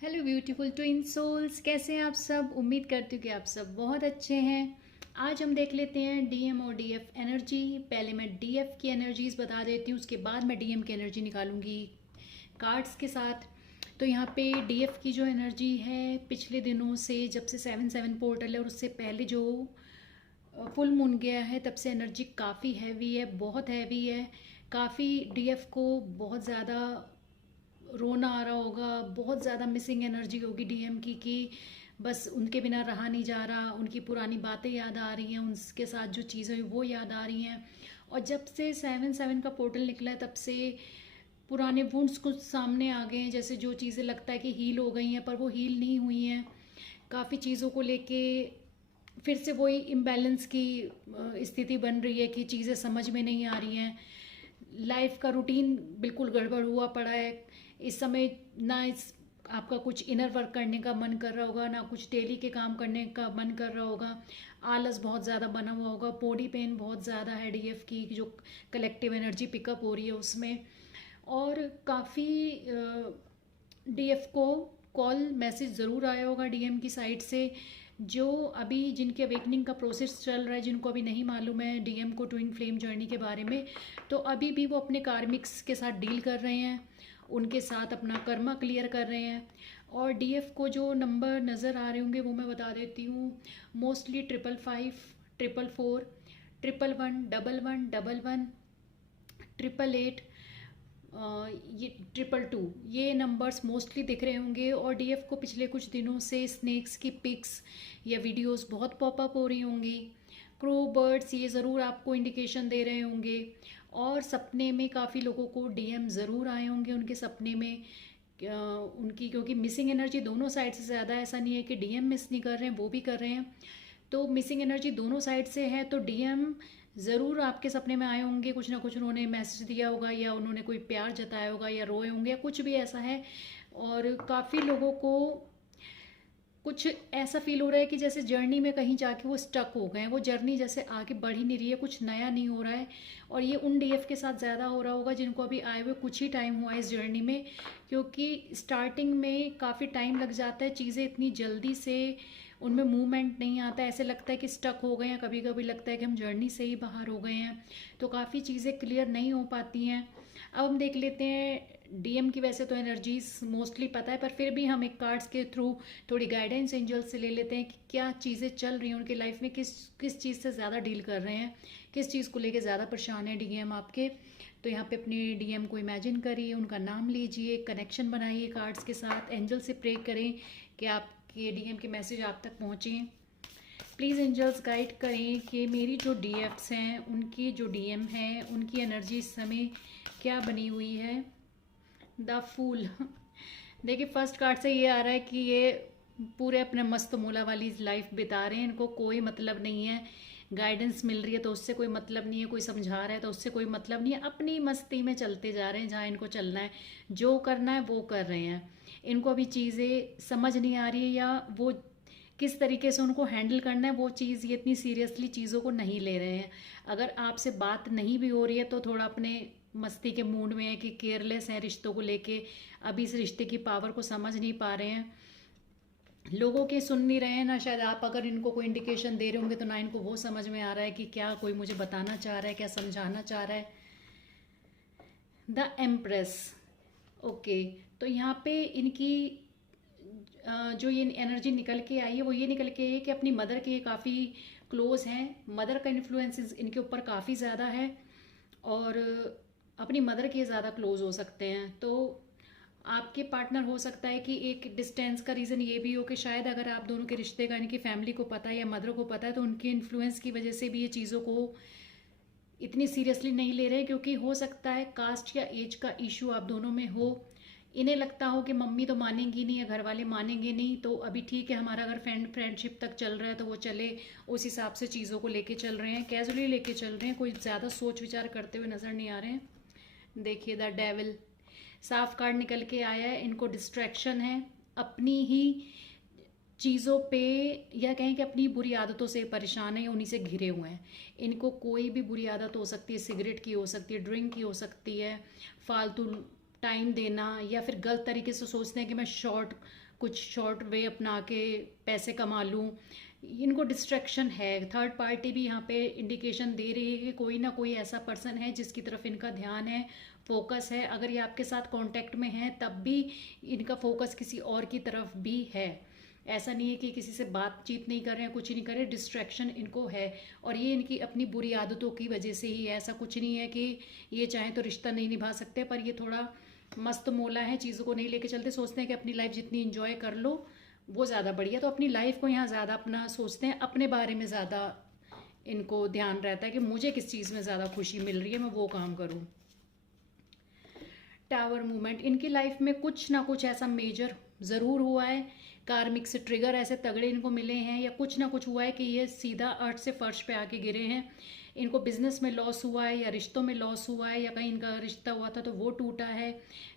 Hello beautiful twin souls, कैसे हैं आप सब। उम्मीद करती हूँ कि आप सब बहुत अच्छे हैं। आज हम देख लेते हैं डीएम और डीएफ एनर्जी। पहले मैं डीएफ की एनर्जीज बता देती हूँ, उसके बाद मैं डीएम की एनर्जी निकालूंगी कार्ड्स के साथ। तो यहाँ पे डीएफ की जो एनर्जी है, पिछले दिनों से जब से 7/7 पोर्टल है और उससे पहले जो फुल मून गया है, तब से एनर्जी काफ़ी हैवी है, बहुत हैवी है। काफ़ी डीएफ को बहुत ज़्यादा रोना आ रहा होगा, बहुत ज़्यादा मिसिंग एनर्जी होगी डीएम की कि बस उनके बिना रहा नहीं जा रहा, उनकी पुरानी बातें याद आ रही हैं, उनके साथ जो चीज़ें हुई वो याद आ रही हैं। और जब से 7/7 का पोर्टल निकला है, तब से पुराने वुंड्स कुछ सामने आ गए हैं, जैसे जो चीज़ें लगता है कि हील हो गई हैं पर वो हील नहीं हुई हैं। काफ़ी चीज़ों को लेके फिर से वही इम्बैलेंस की स्थिति बन रही है कि चीज़ें समझ में नहीं आ रही हैं। लाइफ का रूटीन बिल्कुल गड़बड़ हुआ पड़ा है इस समय। ना इस आपका कुछ इनर वर्क करने का मन कर रहा होगा, ना कुछ डेली के काम करने का मन कर रहा होगा। आलस बहुत ज़्यादा बना हुआ होगा, बॉडी पेन बहुत ज़्यादा है डीएफ की जो कलेक्टिव एनर्जी पिकअप हो रही है उसमें। और काफ़ी डीएफ को कॉल मैसेज ज़रूर आया होगा डीएम की साइड से। जो अभी जिनके अवेकनिंग का प्रोसेस चल रहा है, जिनको अभी नहीं मालूम है डीएम को ट्विन फ्लेम जर्नी के बारे में, तो अभी भी वो अपने कार्मिक्स के साथ डील कर रहे हैं, उनके साथ अपना कर्मा क्लियर कर रहे हैं। और डीएफ को जो नंबर नज़र आ रहे होंगे वो मैं बता देती हूँ। मोस्टली 555, 444, 111, 11, 11, 888, ये 222, ये नंबर्स मोस्टली दिख रहे होंगे। और डीएफ को पिछले कुछ दिनों से स्नेक्स की पिक्स या वीडियोस बहुत पॉपअप हो रही होंगी। क्रो बर्ड्स ये ज़रूर आपको इंडिकेशन दे रहे होंगे। और सपने में काफ़ी लोगों को डीएम ज़रूर आए होंगे उनके सपने में। उनकी क्योंकि मिसिंग एनर्जी दोनों साइड से ज़्यादा, ऐसा नहीं है कि डीएम मिस नहीं कर रहे हैं, वो भी कर रहे हैं। तो मिसिंग एनर्जी दोनों साइड से है, तो डीएम ज़रूर आपके सपने में आए होंगे। कुछ ना कुछ उन्होंने मैसेज दिया होगा, या उन्होंने कोई प्यार जताया होगा, या रोए होंगे, या कुछ भी ऐसा है। और काफ़ी लोगों को कुछ ऐसा फील हो रहा है कि जैसे जर्नी में कहीं जाके वो स्टक हो गए हैं, वो जर्नी जैसे आगे बढ़ ही नहीं रही है, कुछ नया नहीं हो रहा है। और ये उन डीएफ के साथ ज़्यादा हो रहा होगा जिनको अभी आए हुए कुछ ही टाइम हुआ है इस जर्नी में, क्योंकि स्टार्टिंग में काफ़ी टाइम लग जाता है, चीज़ें इतनी जल्दी से उनमें मूवमेंट नहीं आता है, ऐसे लगता है कि स्टक हो गए हैं, कभी कभी लगता है कि हम जर्नी से ही बाहर हो गए हैं। तो काफ़ी चीज़ें क्लियर नहीं हो पाती हैं। अब हम देख लेते हैं डीएम की। वैसे तो एनर्जीज मोस्टली पता है, पर फिर भी हम एक कार्ड्स के थ्रू थोड़ी गाइडेंस एंजल से ले लेते हैं कि क्या चीज़ें चल रही हैं उनकी लाइफ में, किस किस चीज़ से ज़्यादा डील कर रहे हैं, किस चीज़ को लेके ज़्यादा परेशान है डीएम आपके। तो यहाँ पे अपने डीएम को इमेजिन करिए, उनका नाम लीजिए, कनेक्शन बनाइए कार्ड्स के साथ, एंजल से प्रे करें कि आपके डीएम के मैसेज आप तक पहुँचें। प्लीज़ एंजल्स गाइड करें कि मेरी जो डीएफ्स हैं, उनकी जो डीएम है, उनकी एनर्जी इस समय क्या बनी हुई है। द फूल देखिए, फर्स्ट कार्ड से ये आ रहा है कि ये पूरे अपने मस्त मोला वाली लाइफ बिता रहे हैं, इनको कोई मतलब नहीं है। गाइडेंस मिल रही है तो उससे कोई मतलब नहीं है, कोई समझा रहा है तो उससे कोई मतलब नहीं है, अपनी मस्ती में चलते जा रहे हैं, जहाँ इनको चलना है, जो करना है वो कर रहे हैं। इनको अभी चीज़ें समझ नहीं आ रही है, या वो किस तरीके से उनको हैंडल करना है वो चीज़, ये इतनी सीरियसली चीज़ों को नहीं ले रहे हैं। अगर आपसे बात नहीं भी हो रही है तो थोड़ा अपने मस्ती के मूड में है कि केयरलेस हैं रिश्तों को लेके, अभी इस रिश्ते की पावर को समझ नहीं पा रहे हैं, लोगों के सुन नहीं रहे हैं ना। शायद आप अगर इनको कोई इंडिकेशन दे रहे होंगे तो ना इनको वो समझ में आ रहा है कि क्या कोई मुझे बताना चाह रहा है, क्या समझाना चाह रहा है। The empress, okay. तो यहाँ पे इनकी जो ये एनर्जी निकल के आई है वो ये निकल के आई है कि अपनी मदर के काफ़ी क्लोज हैं, मदर का इन्फ्लुएंस इनके ऊपर काफ़ी ज़्यादा है, और अपनी मदर के ज़्यादा क्लोज हो सकते हैं। तो आपके पार्टनर हो सकता है कि एक डिस्टेंस का रीज़न ये भी हो कि शायद अगर आप दोनों के रिश्ते का इनकी फैमिली को पता है या मदर को पता है, तो उनके इन्फ्लुएंस की वजह से भी ये चीज़ों को इतनी सीरियसली नहीं ले रहे, क्योंकि हो सकता है कास्ट या एज का इशू आप दोनों में हो। इन्हें लगता हो कि मम्मी तो मानेंगी नहीं या घर वाले मानेंगे नहीं, तो अभी ठीक है, हमारा अगर फ्रेंडशिप तक चल रहा है तो वो चले, उस हिसाब से चीज़ों को लेके चल रहे हैं, कैजुअली लेके चल रहे हैं, कोई ज़्यादा सोच विचार करते हुए नज़र नहीं आ रहे हैं। देखिए द डेविल साफ कार्ड निकल के आया है। इनको डिस्ट्रैक्शन है अपनी ही चीज़ों पे, या कहें कि अपनी बुरी आदतों से परेशान है, उन्हीं से घिरे हुए हैं। इनको कोई भी बुरी आदत हो सकती है, सिगरेट की हो सकती है, ड्रिंक की हो सकती है, फालतू टाइम देना, या फिर गलत तरीके से सोचते हैं कि मैं शॉर्ट कुछ शॉर्ट वे अपना के पैसे कमा लूँ। इनको डिस्ट्रैक्शन है। थर्ड पार्टी भी यहाँ पे इंडिकेशन दे रही है कि कोई ना कोई ऐसा पर्सन है जिसकी तरफ इनका ध्यान है, फोकस है। अगर ये आपके साथ कांटेक्ट में है तब भी इनका फोकस किसी और की तरफ भी है। ऐसा नहीं है कि किसी से बातचीत नहीं कर रहे हैं, कुछ नहीं कर रहे, डिस्ट्रैक्शन इनको है। और ये इनकी अपनी बुरी आदतों की वजह से ही है। ऐसा कुछ नहीं है कि ये चाहें तो रिश्ता नहीं निभा सकते, पर ये थोड़ा मस्त मोला है, चीज़ों को नहीं लेके चलते। सोचते हैं कि अपनी लाइफ जितनी इंजॉय कर लो वो ज़्यादा बढ़िया। तो अपनी लाइफ को यहाँ ज़्यादा अपना सोचते हैं, अपने बारे में ज़्यादा इनको ध्यान रहता है कि मुझे किस चीज़ में ज़्यादा खुशी मिल रही है, मैं वो काम करूँ। टावर मूवमेंट, इनकी लाइफ में कुछ ना कुछ ऐसा मेजर ज़रूर हुआ है। कार्मिक से ट्रिगर ऐसे तगड़े इनको मिले हैं, या कुछ ना कुछ हुआ है कि ये सीधा अर्थ से फर्श पे आके गिरे हैं। इनको बिजनेस में लॉस हुआ है, या रिश्तों में लॉस हुआ है, या कहीं इनका रिश्ता हुआ था तो वो टूटा है।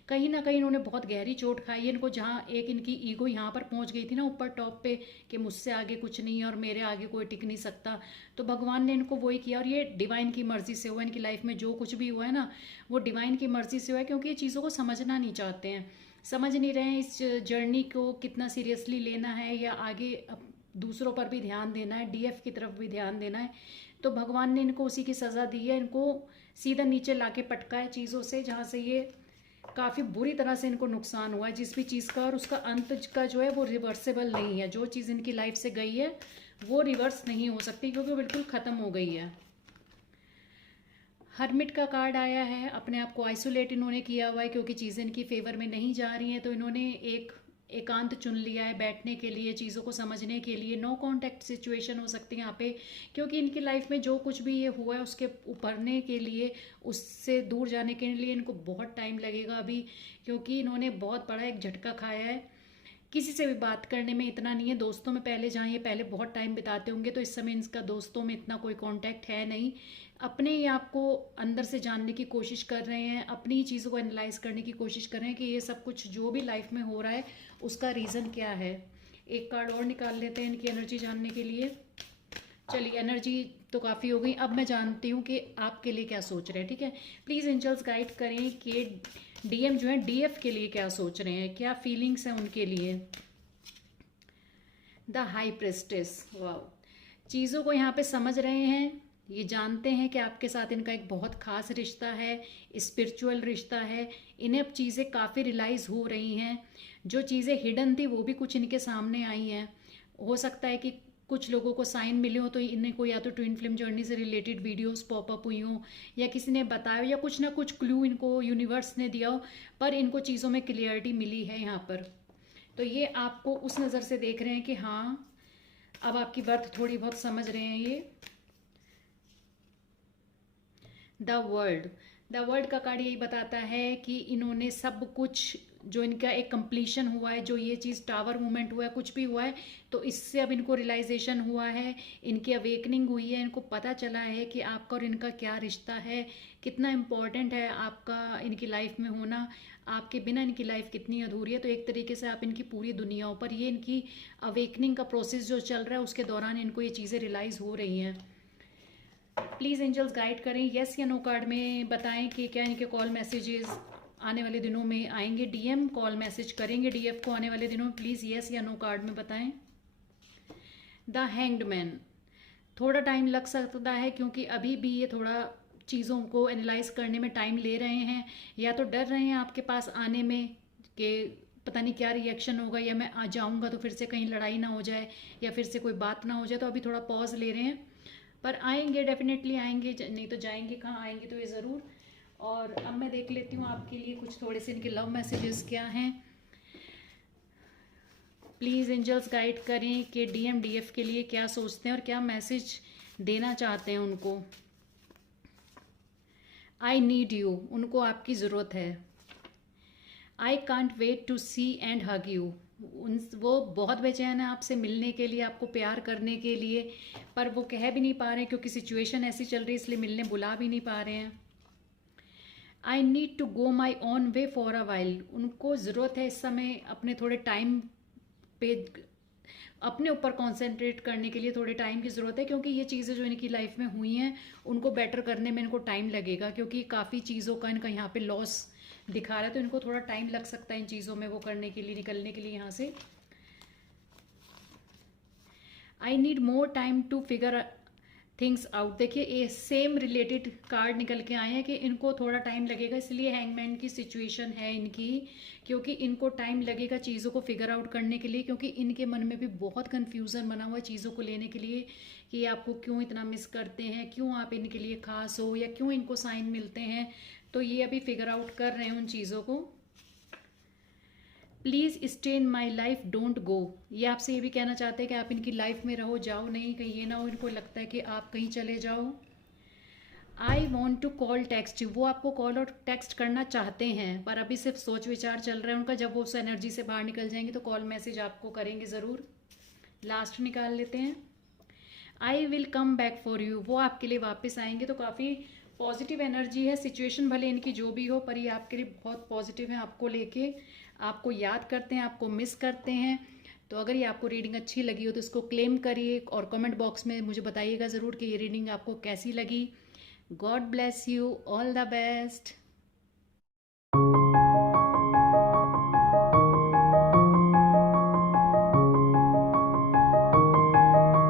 कहीं ना कहीं इन्होंने बहुत गहरी चोट खाई है। इनको जहाँ एक इनकी ईगो यहाँ पर पहुँच गई थी ना ऊपर टॉप पे, कि मुझसे आगे कुछ नहीं है और मेरे आगे कोई टिक नहीं सकता, तो भगवान ने इनको वही किया। और ये डिवाइन की मर्जी से हुआ। इनकी लाइफ में जो कुछ भी हुआ है ना, वो डिवाइन की मर्जी से हुआ है, क्योंकि ये चीज़ों को समझना नहीं चाहते हैं, समझ नहीं रहे हैं इस जर्नी को कितना सीरियसली लेना है, या आगे दूसरों पर भी ध्यान देना है, डीएफ की तरफ भी ध्यान देना है। तो भगवान ने इनको उसी की सज़ा दी है। इनको सीधा नीचे लाके पटका है चीज़ों से, जहाँ से ये काफ़ी बुरी तरह से इनको नुकसान हुआ है जिस भी चीज़ का। और उसका अंत का जो है वो रिवर्सेबल नहीं है। जो चीज़ इनकी लाइफ से गई है वो रिवर्स नहीं हो सकती, क्योंकि वो बिल्कुल ख़त्म हो गई है। हर्मिट का कार्ड आया है। अपने आप को आइसोलेट इन्होंने किया हुआ है, क्योंकि चीज़ें इनकी फेवर में नहीं जा रही हैं। तो इन्होंने एक एकांत चुन लिया है बैठने के लिए, चीज़ों को समझने के लिए। नो कांटेक्ट सिचुएशन हो सकती है यहाँ पे, क्योंकि इनकी लाइफ में जो कुछ भी ये हुआ है उसके उभरने के लिए, उससे दूर जाने के लिए इनको बहुत टाइम लगेगा अभी, क्योंकि इन्होंने बहुत बड़ा एक झटका खाया है। किसी से भी बात करने में इतना नहीं है। दोस्तों में पहले जहाँ ये पहले बहुत टाइम बिताते होंगे, तो इस समय इनका दोस्तों में इतना कोई कांटेक्ट है नहीं। अपने ही आप को अंदर से जानने की कोशिश कर रहे हैं, अपनी ही चीज़ों को एनालाइज करने की कोशिश कर रहे हैं कि ये सब कुछ जो भी लाइफ में हो रहा है उसका रीज़न क्या है। एक कार्ड और निकाल लेते हैं इनकी एनर्जी जानने के लिए। चलिए, एनर्जी तो काफ़ी हो गई। अब मैं जानती हूँ कि आपके लिए क्या सोच रहे हैं। ठीक है, प्लीज़ एंजल्स गाइड करें कि डीएम जो है डीएफ के लिए क्या सोच रहे हैं, क्या फीलिंग्स हैं उनके लिए। द हाई प्रेस्टेस, वाह, चीज़ों को यहाँ पे समझ रहे हैं। ये जानते हैं कि आपके साथ इनका एक बहुत खास रिश्ता है, स्पिरिचुअल रिश्ता है। इन्हें अब चीज़ें काफ़ी रियलाइज़ हो रही हैं। जो चीज़ें हिडन थी वो भी कुछ इनके सामने आई हैं। हो सकता है कि कुछ लोगों को साइन मिले हो, तो इन्हें कोई या तो ट्विन फ्लेम जर्नी से रिलेटेड वीडियोस पॉपअप हुई हो, या किसी ने बताया, या कुछ ना कुछ क्लू इनको यूनिवर्स ने दिया हो, पर इनको चीज़ों में क्लियरिटी मिली है यहाँ पर। तो ये आपको उस नज़र से देख रहे हैं कि हाँ, अब आपकी वर्थ थोड़ी बहुत समझ रहे हैं ये। द वर्ल्ड का कार्ड यही बताता है कि इन्होंने सब कुछ, जो इनका एक कंप्लीशन हुआ है, जो ये चीज़ टावर मूवमेंट हुआ है, कुछ भी हुआ है, तो इससे अब इनको रियलाइजेशन हुआ है, इनकी अवेकनिंग हुई है। इनको पता चला है कि आपका और इनका क्या रिश्ता है, कितना इम्पोर्टेंट है आपका इनकी लाइफ में होना, आपके बिना इनकी लाइफ कितनी अधूरी है। तो एक तरीके से आप इनकी पूरी दुनिया पर, ये इनकी अवेकनिंग का प्रोसेस जो चल रहा है उसके दौरान इनको ये चीज़ें रियलाइज़ हो रही हैं। प्लीज़ एंजल्स गाइड करें, येस या नो कार्ड में बताएं कि क्या इनके कॉल मैसेजेस आने वाले दिनों में आएंगे। डीएम कॉल मैसेज करेंगे डीएफ को आने वाले दिनों में, प्लीज़ येस या नो कार्ड में बताएं। द हैंग्ड मैन, थोड़ा टाइम लग सकता है, क्योंकि अभी भी ये थोड़ा चीज़ों को एनालाइज करने में टाइम ले रहे हैं, या तो डर रहे हैं आपके पास आने में कि पता नहीं क्या रिएक्शन होगा, या मैं आ जाऊँगा तो फिर से कहीं लड़ाई ना हो जाए, या फिर से कोई बात ना हो जाए। तो अभी थोड़ा पॉज ले रहे हैं, पर आएंगे, डेफिनेटली आएंगे, नहीं तो जाएंगे कहाँ, आएंगे तो ये ज़रूर। और अब मैं देख लेती हूँ आपके लिए कुछ थोड़े से इनके लव मैसेजेस क्या हैं। प्लीज़ एंजल्स गाइड करें कि डीएम डीएफ के लिए क्या सोचते हैं और क्या मैसेज देना चाहते हैं उनको। आई नीड यू, उनको आपकी ज़रूरत है। I can't wait to see and hug you, वो बहुत बेचैन है आपसे मिलने के लिए, आपको प्यार करने के लिए, पर वो कह भी नहीं पा रहे हैं क्योंकि सिचुएशन ऐसी चल रही है, इसलिए मिलने बुला भी नहीं पा रहे हैं। I need to go my own way for a while, उनको ज़रूरत है इस समय अपने थोड़े टाइम पे अपने ऊपर कंसंट्रेट करने के लिए थोड़े टाइम की ज़रूरत है, क्योंकि ये चीज़ें जो इनकी लाइफ में हुई हैं उनको बेटर करने में इनको टाइम लगेगा, क्योंकि काफ़ी चीज़ों का इनका यहाँ पे लॉस दिखा रहा है, तो इनको थोड़ा टाइम लग सकता है इन चीज़ों में वो करने के लिए, निकलने के लिए यहाँ से। I need more time to figure things out. देखिए ये सेम रिलेटेड कार्ड निकल के आए हैं कि इनको थोड़ा टाइम लगेगा, इसलिए हैंगमैन की सिचुएशन है इनकी, क्योंकि इनको टाइम लगेगा चीज़ों को फिगर आउट करने के लिए, क्योंकि इनके मन में भी बहुत कन्फ्यूज़न बना हुआ है चीज़ों को लेने के लिए कि ये आपको क्यों इतना मिस करते हैं, क्यों आप इनके लिए खास हो, या क्यों इनको साइन मिलते हैं। तो ये अभी फिगर आउट कर रहे हैं उन चीज़ों को। Please stay in my life, don't go. ये आपसे ये भी कहना चाहते हैं कि आप इनकी लाइफ में रहो, जाओ नहीं, कहीं ये ना हो इनको लगता है कि आप कहीं चले जाओ। I want to call text you. वो आपको कॉल और टेक्स्ट करना चाहते हैं, पर अभी सिर्फ सोच विचार चल रहा है उनका। जब वो उस एनर्जी से बाहर निकल जाएंगे तो कॉल मैसेज आपको करेंगे ज़रूर। लास्ट निकाल लेते हैं। I will come back for you. वो आपके लिए वापस आएंगे, तो काफ़ी पॉजिटिव एनर्जी है। सिचुएशन भले इनकी जो भी हो, पर ये आपके लिए बहुत पॉजिटिव है, आपको लेके, आपको याद करते हैं, आपको मिस करते हैं। तो अगर ये आपको रीडिंग अच्छी लगी हो तो इसको क्लेम करिए और कमेंट बॉक्स में मुझे बताइएगा ज़रूर कि ये रीडिंग आपको कैसी लगी। God bless you, all the best.